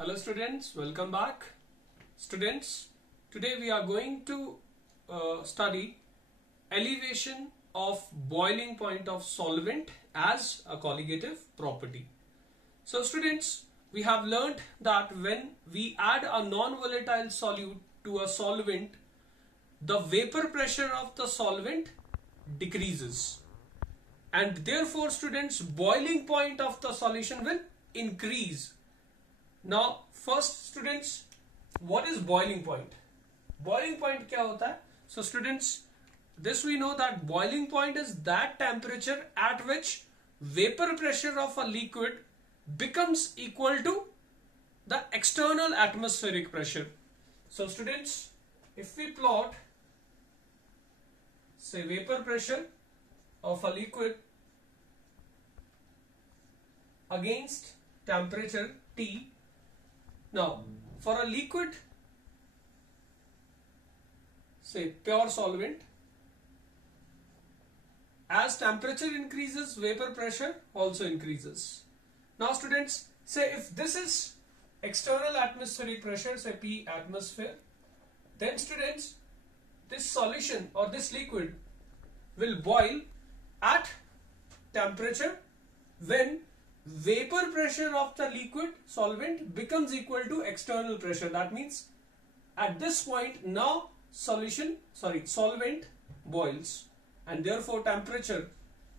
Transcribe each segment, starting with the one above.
Hello students, welcome back. Students, today we are going to study elevation of boiling point of solvent as a colligative property. So students, we have learnt that when we add a non-volatile solute to a solvent, the vapor pressure of the solvent decreases. And therefore students, boiling point of the solution will increase. Now first students, what is boiling point? Boiling point क्या होता है? So students, this we know that boiling point is that temperature at which vapor pressure of a liquid becomes equal to the external atmospheric pressure. So students, if we plot say vapor pressure of a liquid against temperature T. Now for a liquid, say pure solvent, as temperature increases, vapor pressure also increases. Now students, say if this is external atmospheric pressure, say P atmosphere, then students, this solution or this liquid will boil at temperature when vapor pressure of the liquid solvent becomes equal to external pressure. That means at this point now solvent boils, and therefore temperature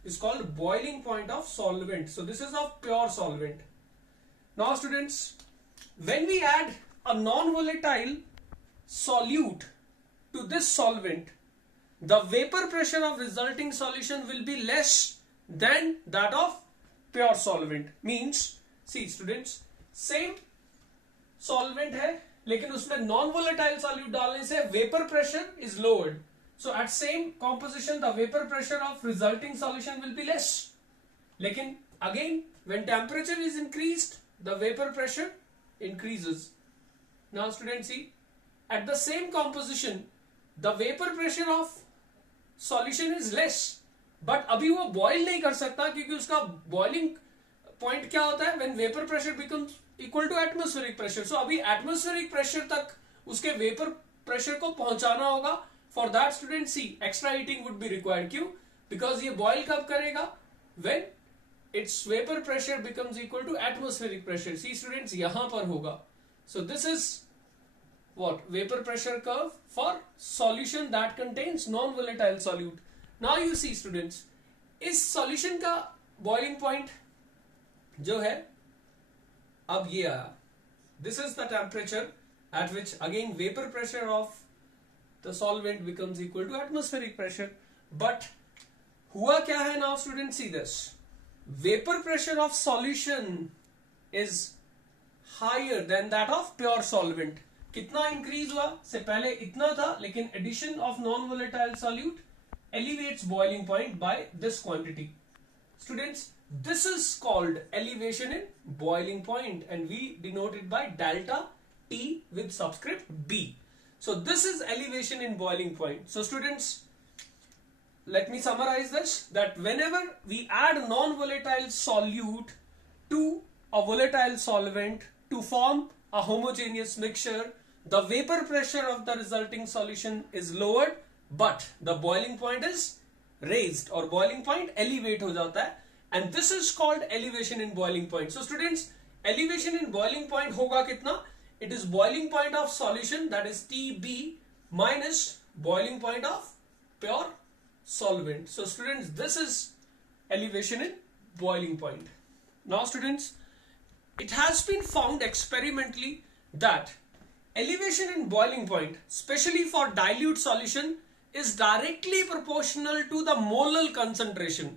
is called boiling point of solvent. So this is of pure solvent. Now students, when we add a non-volatile solute to this solvent, the vapor pressure of resulting solution will be less than that of pure solvent. Means, see students, same solvent है लेकिन उसमें non-volatile solute डालने से vapor pressure is lowered. So at same composition, the vapor pressure of resulting solution will be less. लेकिन again, when temperature is increased, the vapor pressure increases. Now students, see, at the same composition, the vapor pressure of solution is less. But अभी वो boil नहीं कर सकता क्योंकि उसका boiling point क्या होता है, when vapour pressure becomes equal to atmospheric pressure. So अभी एटमॉस्फेरिक प्रेशर तक उसके वेपर प्रेशर को पहुंचाना होगा. For that student, see extra heating would be required. क्यों? बिकॉज ये बॉइल कब करेगा? When its vapour pressure becomes equal to atmospheric pressure. See students, यहां पर होगा. So this is what vapor pressure curve for solution that contains non-volatile solute. Now you see students, इस solution का boiling point जो है अब ये आया. This is the temperature at which again vapor pressure of the solvent becomes equal to atmospheric pressure. But हुआ क्या है now students? See this, vapor pressure of solution is higher than that of pure solvent. कितना increase हुआ? से पहले इतना था, लेकिन addition of non volatile solute elevates boiling point by this quantity. Students, this is called elevation in boiling point and we denote it by delta T with subscript B. So this is elevation in boiling point. So students, let me summarize this, that whenever we add non-volatile solute to a volatile solvent to form a homogeneous mixture, the vapor pressure of the resulting solution is lowered, but the boiling point is raised, or boiling point elevate हो जाता है, and this is called elevation in boiling point. So students, elevation in boiling point होगा कितना? It is boiling point of solution, that is TB, minus boiling point of pure solvent. So students, this is elevation in boiling point. Now students, it has been found experimentally that elevation in boiling point, especially for dilute solution, is directly proportional to the molar concentration.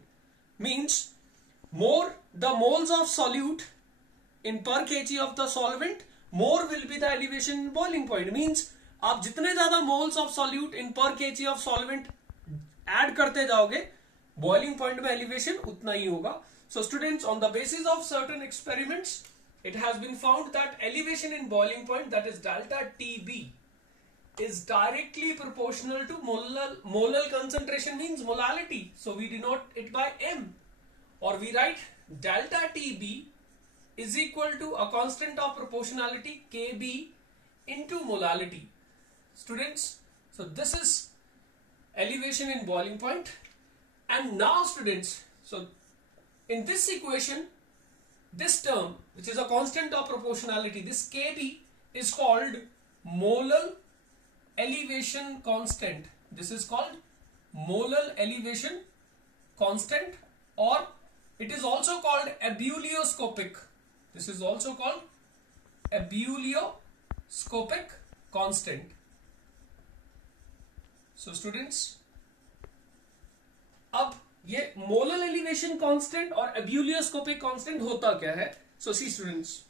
Means, more the moles of solute in per kg of the solvent, more will be the elevation in boiling point. Means, आप जितने ज्यादा moles of solute in per kg of solvent add करते जाओगे, boiling point में elevation उतना ही होगा. So students, on the basis of certain experiments, it has been found that elevation in boiling point, that is delta TB, is directly proportional to molar concentration, means molality. So we denote it by M, or we write delta TB is equal to a constant of proportionality Kb into molality. Students, so this is elevation in boiling point. And now students, so in this equation, this term which is a constant of proportionality, this Kb is called molar elevation constant. This is called molar elevation constant, or it is also called ebullioscopic. This is also called ebullioscopic constant. So students, अब ये molar elevation constant और एब्यूलियोस्कोपिक constant होता क्या है? सो सी students,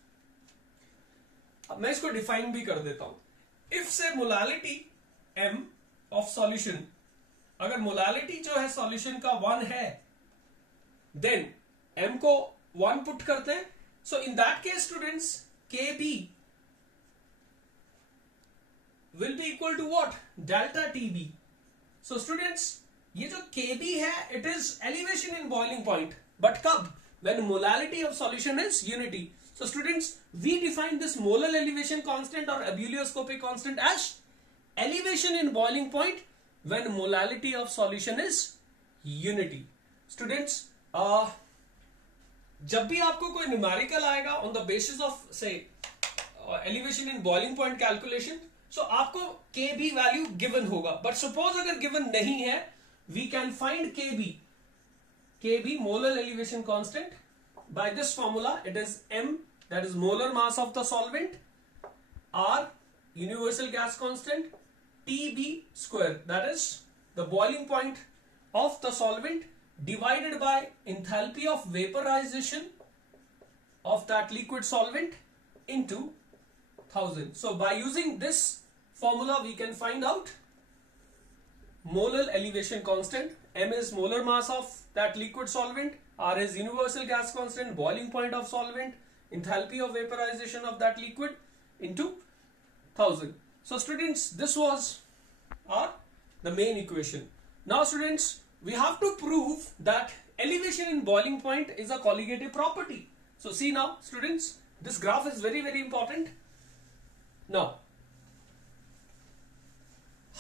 अब मैं इसको define भी कर देता हूं. इफ से मोलालिटी m ऑफ सॉल्यूशन, अगर मोलालिटी जो है सॉल्यूशन का 1 है, देन m को 1 पुट करते हैं. So in that case students, Kb will be equal to what? Delta Tb. So students, ये जो Kb है, it is elevation in boiling point. But कब? When molality of solution is unity. So students, we define this molar elevation constant or ebullioscopic constant as elevation in boiling point when molality of solution is unity. Students, जब भी आपको कोई numerical आएगा on the basis of say elevation in boiling point calculation, so आपको Kb value given होगा. But suppose अगर given नहीं है, we can find Kb molar elevation constant by this formula. It is m, that is molar mass of the solvent, r universal gas constant, Tb square, that is the boiling point of the solvent, divided by enthalpy of vaporization of that liquid solvent into 1000. So by using this formula we can find out molar elevation constant. M is molar mass of that liquid solvent, R is universal gas constant, boiling point of solvent, enthalpy of vaporization of that liquid into 1000. So students, this was the main equation. Now students, we have to prove that elevation in boiling point is a colligative property. So see now students, this graph is very important. Now,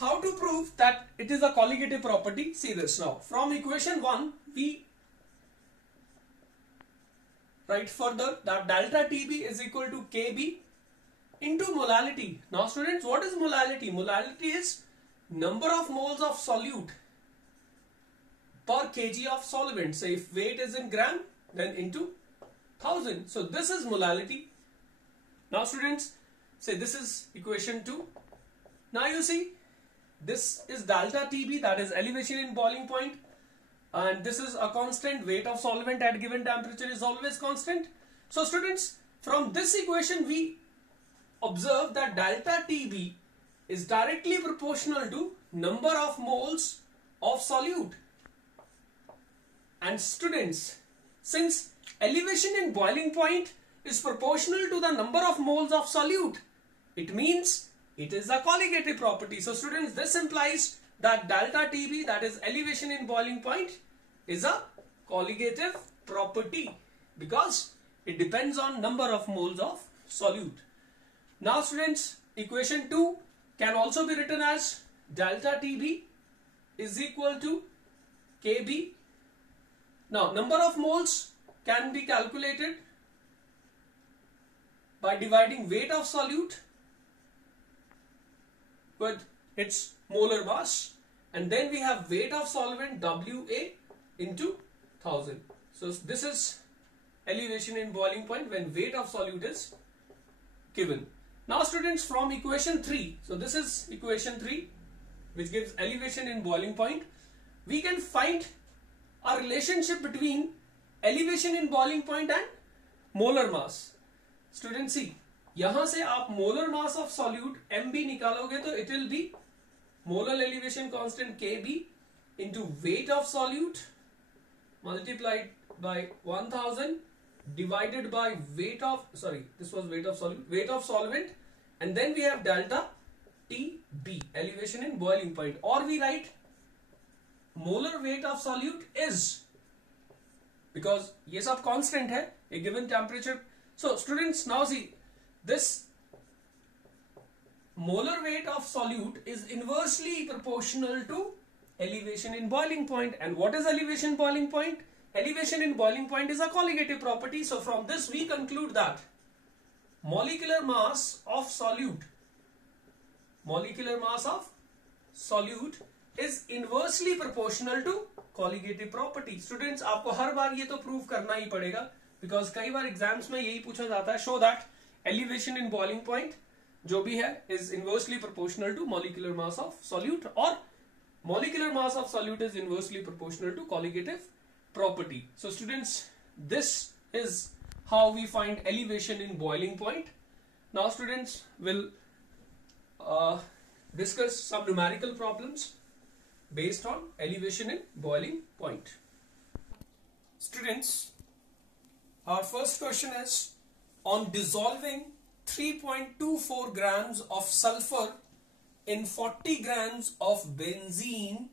how to prove that it is a colligative property? See this now. From equation 1, we write further that delta Tb is equal to Kb into molality. Now students, what is molality? Molality is number of moles of solute per kg of solvent. So if weight is in gram, then into 1000. So this is molality. Now students, say this is equation 2. Now you see, this is delta Tb, that is elevation in boiling point, and this is a constant. Weight of solvent at given temperature is always constant. So students, from this equation we observe that delta Tb is directly proportional to number of moles of solute. And students, since elevation in boiling point is proportional to the number of moles of solute, it means it is a colligative property. So students, this implies that delta Tb, that is elevation in boiling point, is a colligative property because it depends on number of moles of solute. Now students, equation 2 can also be written as delta Tb is equal to Kb. Now number of moles can be calculated by dividing weight of solute with its molar mass, and then we have weight of solvent Wa into 1000. So this is elevation in boiling point when weight of solute is given. Now students, from equation 3, so this is equation 3 which gives elevation in boiling point, we can find a relationship between elevation in boiling point and molar mass. Students see, यहां से आप molar mass of solute Mb निकालोगे तो it will be molar elevation constant Kb into weight of solute multiplied by 1000 divided by weight of, this was weight of solute, weight of solvent, and then we have delta Tb, elevation in boiling point, or we write molar weight of solute is, because ये सब constant है, a given temperature So students, now see, this molar weight of solute is inversely proportional to elevation in boiling point. And what is elevation in boiling point? Elevation in boiling point is a colligative property. So from this we conclude that molecular mass of solute is inversely proportional to colligative property. Students, आपको हर बार ये तो prove करना ही पड़ेगा, because कई बार exams में यही पूछा जाता है, show that elevation in boiling point जो भी है is inversely proportional to molecular mass of solute, और molecular mass of solute is inversely proportional to colligative property. So students, this is how we find elevation in boiling point. Now students, will discuss some numerical problems based on elevation in boiling point. Students, our first question is, on dissolving 3.24 grams of sulfur in 40 grams of benzene,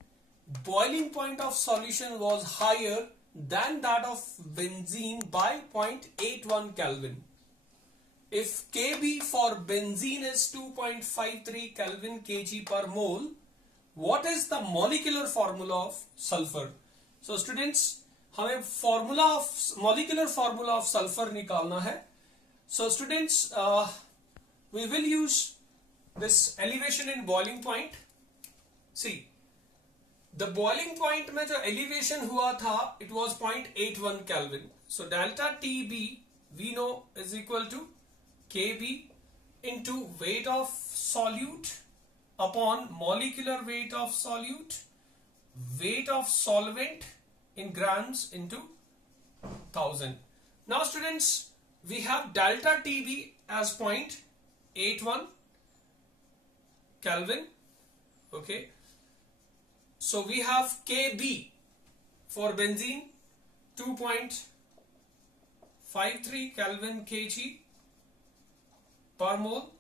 boiling point of solution was higher than that of benzene by 0.81 Kelvin. If Kb for benzene is 2.53 Kelvin kg per mole, what is the molecular formula of sulfur? So students, हमें molecular formula of sulfur निकालना है. So students, we will use this elevation in boiling point. See, the boiling point में जो elevation हुआ था, it was 0.81 Kelvin. So delta TB we know is equal to Kb into weight of solute upon molecular weight of solute, weight of solvent in grams into 1000. Now students, we have delta TB as 0.81 Kelvin. Okay. So we have Kb for benzene 2.53 Kelvin kg per mole.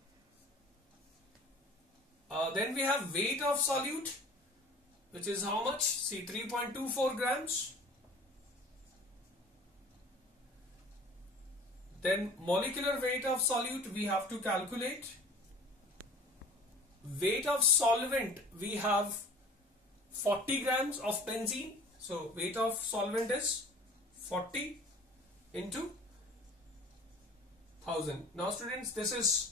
Then we have weight of solute, which is how much? See, 3.24 grams. Then molecular weight of solute we have to calculate. Weight of solvent we have 40 grams of benzene. So weight of solvent is 40 into 1000. Now students, this is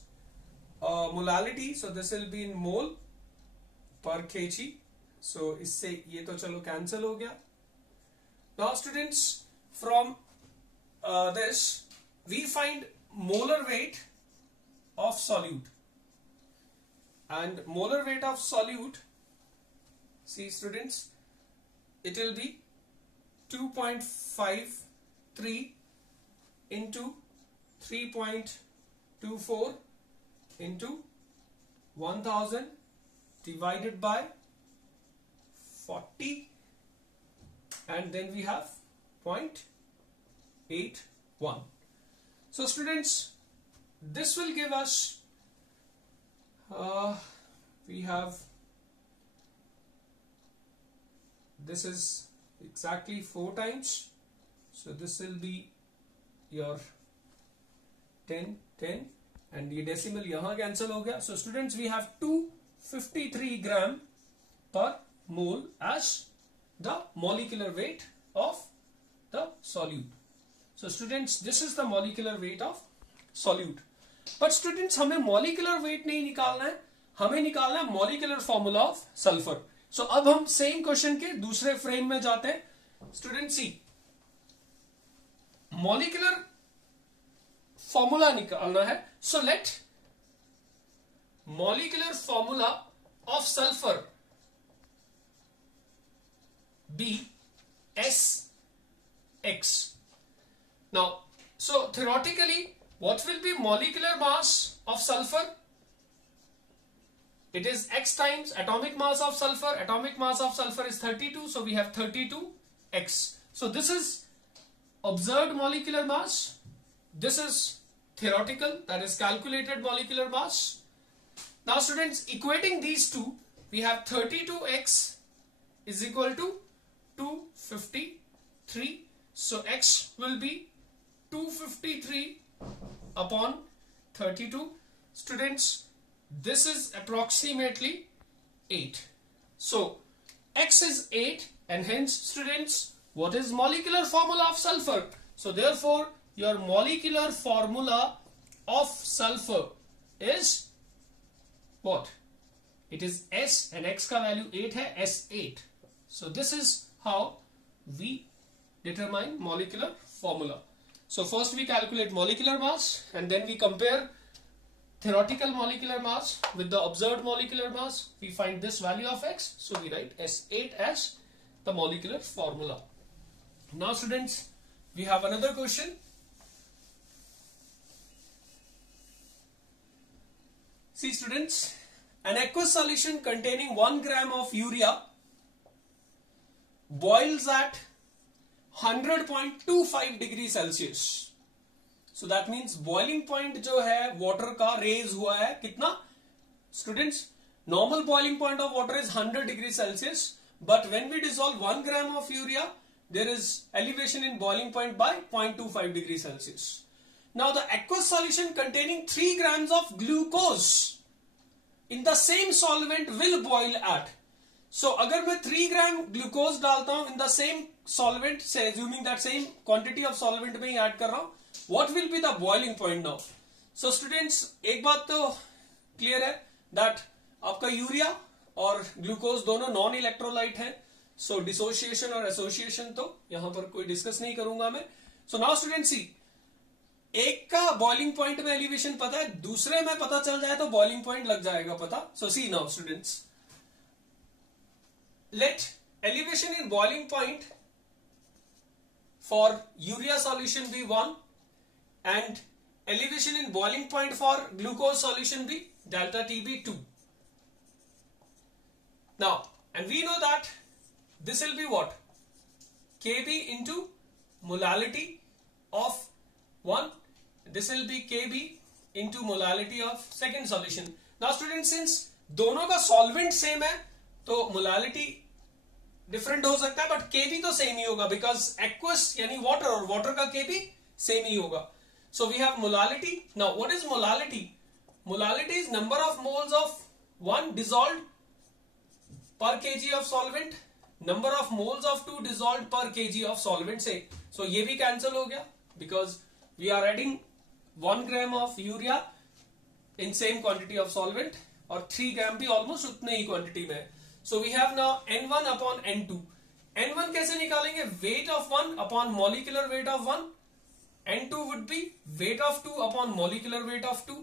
molality, so this will be in mole per kg. So इससे ये तो चलो cancel हो गया. Now students, from this we find molar weight of solute, and molar weight of solute, see students, it will be 2.53 into 3.24 into 1000 divided by 40, and then we have 0.81. So students, this will give us, we have, this is exactly 4 times, so this will be your 10, 10, and ये decimal यहाँ cancel हो गया. So students, we have 253 gram per mole as the molecular weight of the solute. So students, this is the molecular weight of solute. But students, हमें molecular weight नहीं निकालना है, हमें निकालना है molecular formula of sulfur. So अब हम same question के दूसरे frame में जाते हैं. Students, see, molecular formula निकालना है. So let molecular formula of sulfur be SX. Now, so theoretically, what will be molecular mass of sulfur? It is X times atomic mass of sulfur. Atomic mass of sulfur is 32, so we have 32X. So this is observed molecular mass. This is theoretical, that is calculated molecular mass. Now students, equating these two, we have 32X is equal to 253. So X will be 253 upon 32. Students, this is approximately 8. So X is 8, and hence students, what is molecular formula of sulfur? So therefore your molecular formula of sulfur is what? It is S, and X का value 8 है, S8. So this is how we determine molecular formula. So first we calculate molecular mass, and then we compare theoretical molecular mass with the observed molecular mass. We find this value of X, so we write S8 as the molecular formula. Now students, we have another question. See students, an aqueous solution containing 1 gram of urea boils at 100.25 degree Celsius. So that means boiling point जो है water का raise हुआ है कितना students? Normal boiling point of water is 100 degree Celsius, but when we dissolve 1 gram of urea there is elevation in boiling point by 0.25 degree Celsius. Now the aqueous solution containing 3 grams of glucose in the same solvent will boil at. So अगर मैं 3 gram glucose डालता हूं in the same solvent, से assuming that same quantity of solvent में ही add कर रहा हूं, what will be the boiling point now? So students, एक बात तो क्लियर है that आपका यूरिया और ग्लूकोज दोनों नॉन इलेक्ट्रोलाइट है. सो डिसोसिएशन और एसोसिएशन तो यहां पर कोई डिस्कस नहीं करूंगा मैं. सो नाउ स्टूडेंट सी, एक का बॉइलिंग पॉइंट में एलिवेशन पता है, दूसरे में पता चल जाए तो बॉइलिंग पॉइंट लग जाएगा पता. So see now students, let elevation in boiling point for urea solution be 1 and elevation in boiling point for glucose solution be delta T be 2. Now, and we know that this will be what? Kb into molality of 1. This will be Kb into molality of second solution. Now students, since दोनों का solvent same है तो molality different हो सकता है, but केबी तो same ही होगा बिकॉज एक्वस यानी वाटर और वाटर का केबी सेम ही होगा. So we have molality. Now what is molality? Molality is number of moles of one dissolved per KG of solvent, number of moles of 2 dissolved per KG of solvent से. So ये भी cancel हो गया because we are adding 1 gram of urea in same quantity of solvent, और 3 gram भी almost उतने ही quantity में. So we have now N1 upon N2. N1 कैसे निकालेंगे? Weight of 1 upon molecular weight of 1. N2 would be weight of 2 upon molecular weight of 2.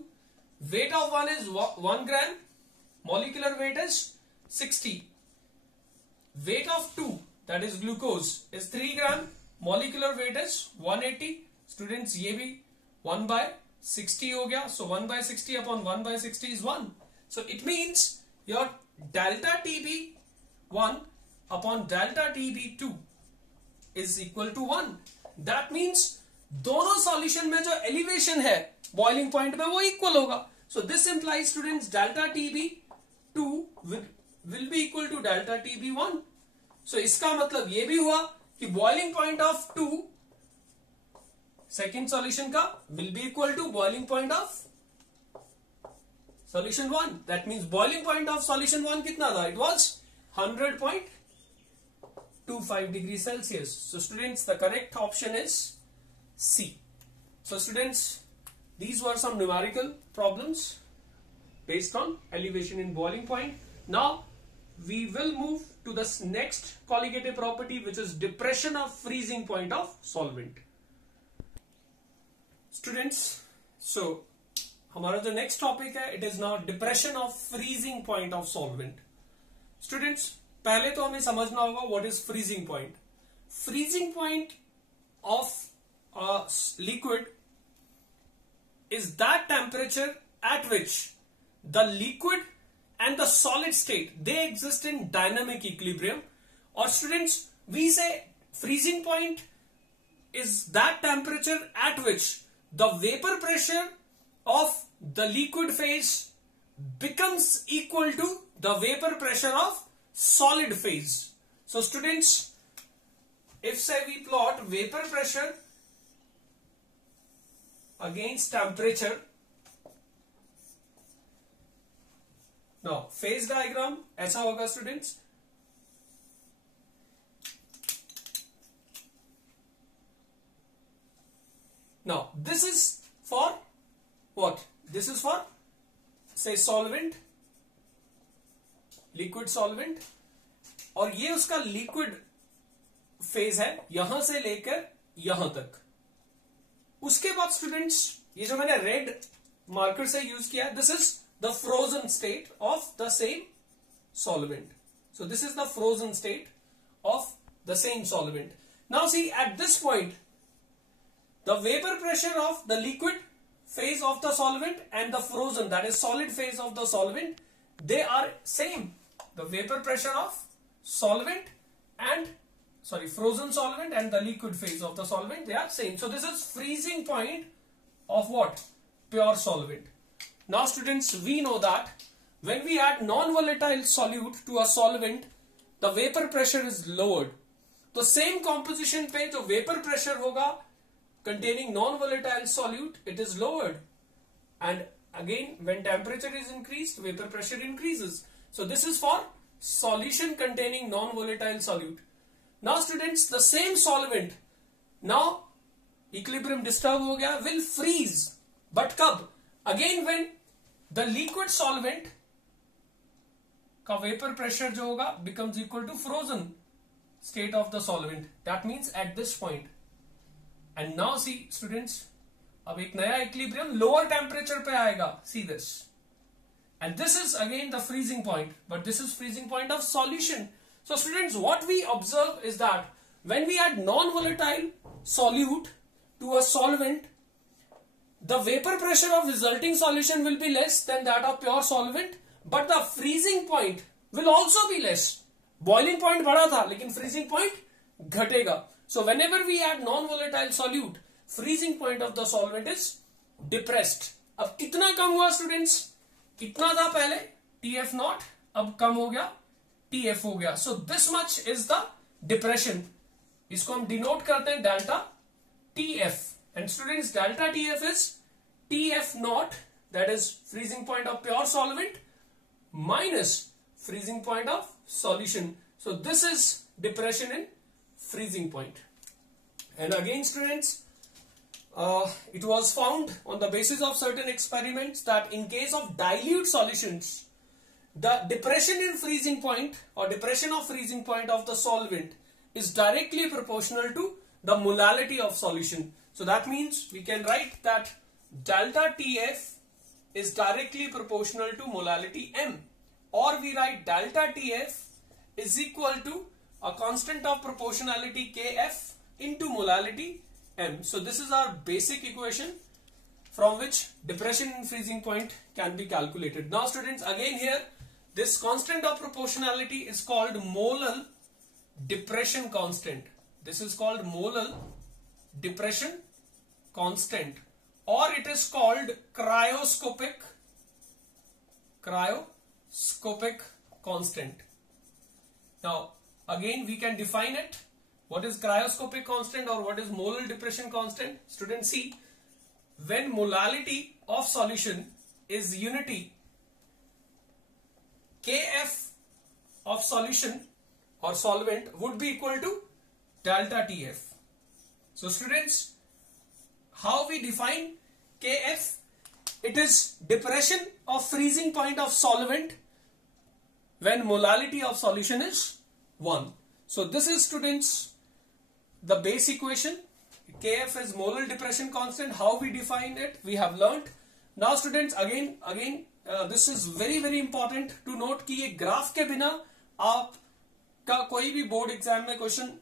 Weight of 1 is 1 gram, molecular weight is 60. Weight of 2 that is glucose is 3 gram, molecular weight is 180. Students ये भी 1/60 हो गया. So 1/60 upon 1/60 is 1. So it means your delta TB1 upon delta TB2 is equal to 1. That means दोनों solution में जो elevation है boiling point में वो इक्वल होगा. So this implies students delta TB2 will be equal to delta TB1. So इसका मतलब ये भी हुआ कि boiling point of 2 second solution का will be equal to boiling point of solution 1. That means boiling point of solution 1 कितना था? It was 100.25 degree Celsius. So students, the correct option is C. So students, these were some numerical problems based on elevation in boiling point. Now we will move to the next colligative property, which is depression of freezing point of solvent. Students, so हमारा जो next topic है it is now depression of freezing point of solvent. Students, पहले तो हमें समझना होगा what is freezing point. Freezing point of liquid is that temperature at which the liquid and the solid state they exist in dynamic equilibrium. Or students, we say freezing point is that temperature at which the vapor pressure of the liquid phase becomes equal to the vapor pressure of solid phase. So students, if say we plot vapor pressure against temperature. Now phase diagram ऐसा होगा students. Now this is for what? This is for say solvent, liquid solvent, और ये उसका liquid phase है यहां से लेकर यहां तक. उसके बाद स्टूडेंट्स ये जो मैंने रेड मार्कर से यूज किया, this is the frozen state of the same solvent. So this is the frozen state of the same solvent. Now see at this point the vapor pressure of the liquid phase of the solvent and the frozen, that is solid phase of the solvent, they are same. The vapor pressure of solvent and frozen solvent and the liquid phase of the solvent, they are same. So this is freezing point of what? Pure solvent. Now students, we know that when we add non-volatile solute to a solvent, the vapor pressure is lowered. तो same composition पे जो vapor pressure होगा containing non-volatile solute, it is lowered, and again when temperature is increased, vapor pressure increases. So this is for solution containing non-volatile solute. Now students, the same solvent now equilibrium disturb हो गया, will freeze, but कब? Again when the liquid solvent का vapor pressure जो होगा becomes equal to frozen state of the solvent. That means at this point. And now see students, अब एक नया equilibrium lower temperature पे आएगा. See this, and this is again the freezing point, but this is freezing point of solution. So students, what we observe is that when we add non-volatile solute to a solvent, the vapor pressure of resulting solution will be less than that of pure solvent, but the freezing point will also be less. Boiling point बढ़ा था, लेकिन freezing point घटेगा. So whenever we add non-volatile solute, freezing point of the solvent is depressed. अब कितना कम हुआ students? कितना था पहले? TF naught, अब कम हो गया, TF हो गया. So this much is the depression. इसको हम denote करते हैं delta TF. And students, delta TF is TF naught, that is freezing point of pure solvent, minus freezing point of solution. So this is depression in freezing point. And again students, it was found on the basis of certain experiments that in case of dilute solutions, the depression in freezing point or depression of freezing point of the solvent is directly proportional to the molality of solution. So that means we can write that delta TF is directly proportional to molality M, or we write delta TF is equal to a constant of proportionality Kf into molality M. So this is our basic equation from which depression in freezing point can be calculated. Now students, again here this constant of proportionality is called molal depression constant. This is called molal depression constant, or it is called cryoscopic constant. Now again we can define it. What is cryoscopic constant or what is molal depression constant? Students, see, when molality of solution is unity, Kf of solution or solvent would be equal to delta TF. So students, how we define Kf? It is depression of freezing point of solvent when molality of solution is 1. So this is students the base equation. Kf is molal depression constant. How we define it, we have learnt. Now students, again this is very important to note कि ये graph के बिना आपका कोई भी board exam में question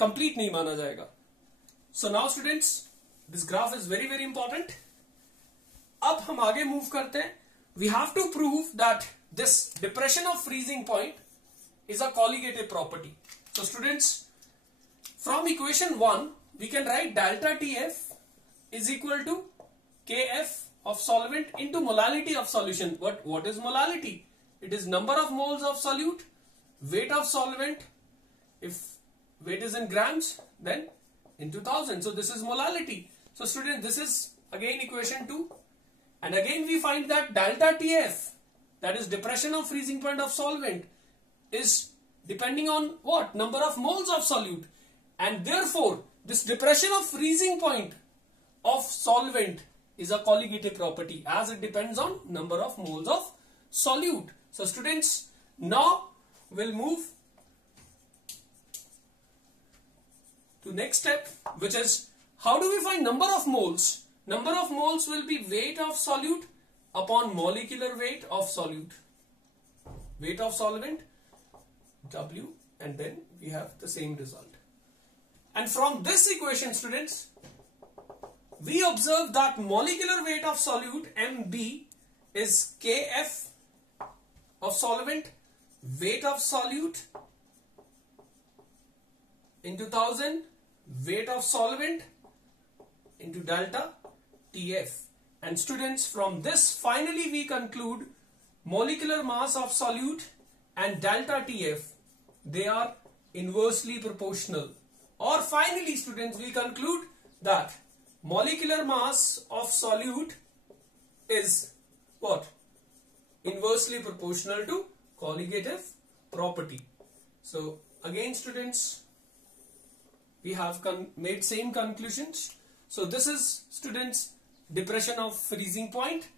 complete नहीं माना जाएगा. So now students, this graph is very important. अब हम आगे मूव करते हैं. We have to prove that this depression of freezing point is a colligative property. So students, from equation 1 we can write delta TF is equal to Kf of solvent into molality of solution. What is molality? It is number of moles of solute, weight of solvent. If weight is in grams, then into 1000. So this is molality. So students, this is again equation 2, and again we find that delta TF, that is depression of freezing point of solvent, is depending on what? Number of moles of solute, and therefore this depression of freezing point of solvent is a colligative property as it depends on number of moles of solute. So students, now we'll move to next step, which is how do we find number of moles? Number of moles will be weight of solute upon molecular weight of solute. Weight of solvent, W, and then we have the same result. And from this equation, students, we observe that molecular weight of solute, MB, is Kf of solvent, weight of solute into 1000, weight of solvent into delta TF. And students, from this finally we conclude molecular mass of solute and delta TF, they are inversely proportional. Or finally students, we conclude that molecular mass of solute is what? Inversely proportional to colligative property. So again students, we have made same conclusions. So this is students depression of freezing point.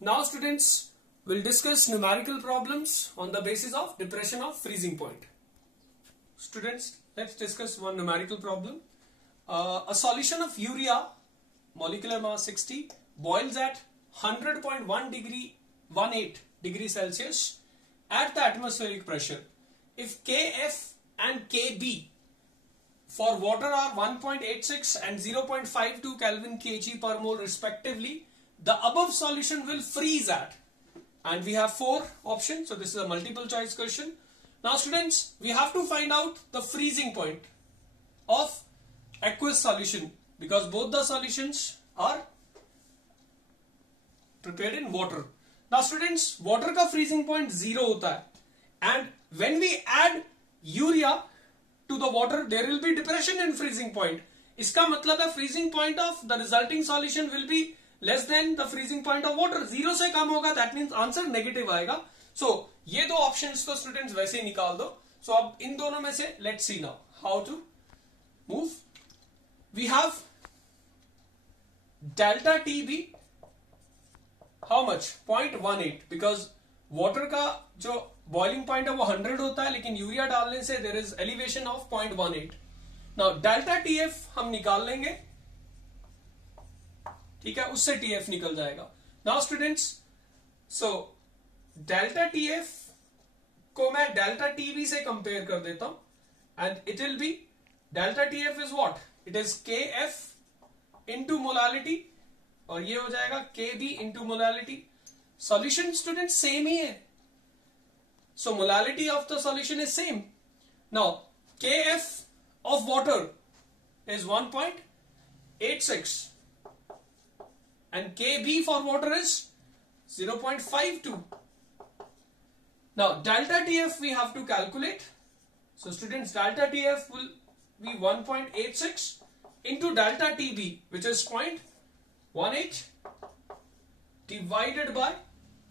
Now students, we'll discuss numerical problems on the basis of depression of freezing point. Students, let's discuss one numerical problem. A solution of urea, molecular mass 60, boils at 100.18 degrees Celsius at the atmospheric pressure. If Kf and Kb for water are 1.86 and 0.52 Kelvin kg per mole respectively, the above solution will freeze at, and we have 4 options, so this is a multiple choice question. Now students, we have to find out the freezing point of aqueous solution because both the solutions are prepared in water. Now students, water का freezing point 0 होता है, and when we add urea to the water, there will be depression in freezing point. इसका मतलब है freezing point of the resulting solution will be less than the freezing point of water. 0 से कम होगा, that means answer negative आएगा. So ये दो options तो students वैसे ही निकाल दो. So अब इन दोनों में से let's see now how to move. We have delta TB, how much? 0.18, because water का जो boiling point है वो 100 होता है, लेकिन यूरिया डालने से there is elevation of 0.18. Now delta TF हम निकाल लेंगे, ठीक है, उससे TF निकल जाएगा. Now students, so delta TF को मैं delta TB से कंपेयर कर देता हूं, and it will be delta TF is what? It is KF into molality, और ये हो जाएगा KB into molality. Solution students same ही है, so molality of the solution is same. Now KF of water is 1.86 and KB for water is 0.52. Now delta TF we have to calculate. So students, delta TF will be 1.86 into delta TB, which is 0.18 divided by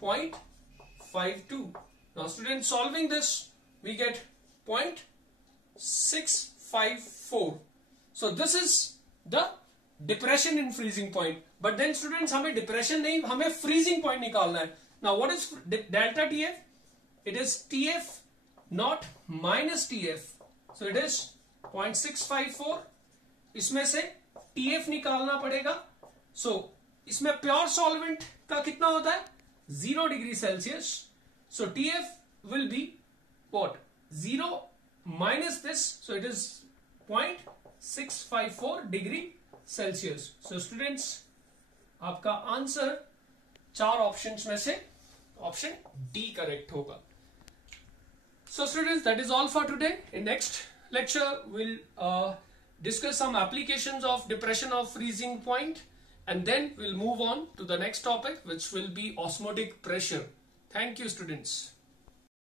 0.52. Now students, solving this we get 0.654. So this is the depression in freezing point. But then students, हमें depression नहीं, हमें freezing point निकालना है. Now what is delta TF? It is TF not minus TF. So it is 0.654. इसमें से TF निकालना पड़ेगा. So इसमें pure solvent का कितना होता है? 0 degree Celsius. So TF will be what? 0 minus this. So it is 0.654 degree Celsius. So students, आपका आंसर 4 ऑप्शंस में से ऑप्शन डी करेक्ट होगा. So students, that is all for today. In next lecture, we'll discuss some applications of depression of freezing point, and then we'll move on to the next topic, which will be osmotic pressure. Thank you, students.